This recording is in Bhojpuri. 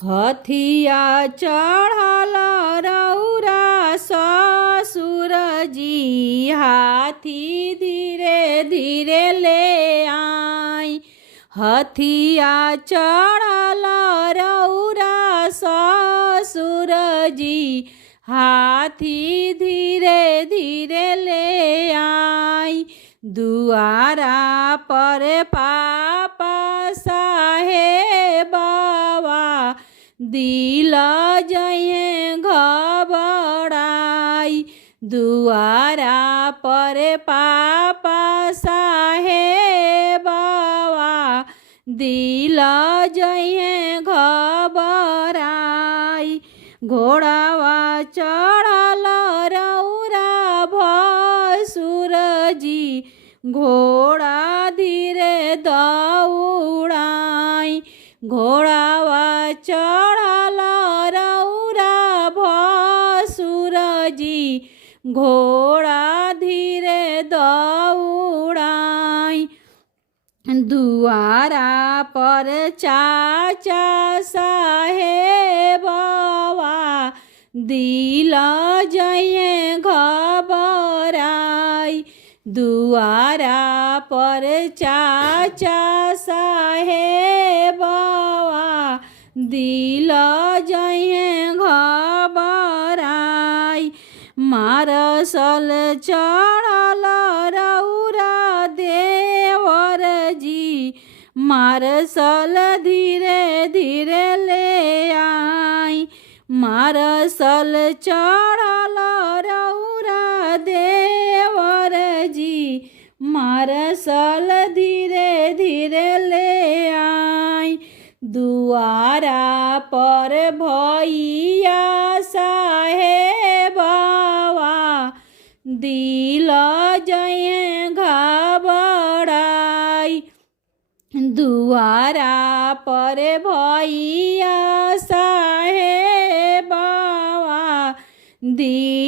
हथिया चढ़ल रौरा ससुरजी, हाथी धीरे धीरे ले आई। हथिया चढ़ल रौरा ससुरजी, हाथी धीरे धीरे ले आई। दुआरा पर पापा साहेबवा, दिल जइहे घबराई। दुआरा पर पापा साहेबवा, दिल जइहे घबराई। घोड़ावा चढ़ल रौरा भसुरजी, घोड़ा धीरे दौड़ाई। घोड़ावा चढ़ल रौरा भसुरजी, घोड़ा धीरे दौड़ाई। दुआरा पर चाचा साहेबवा, दिल जइहे घबराई। दुआरा पर चाचा साहेबवा, दिल जइहे घबराई। मारसल चढ़ल रौरा देवरजी, मारसल धीरे धीरे ले आई। मारसल चढ़ल रौरा देवरजी, मारसल धीरे धीरे ले आई। दुआरा पर भैया साहेबवा, दिल जइहे घबराई। दुआरा पर भैया साहेबवा, दिल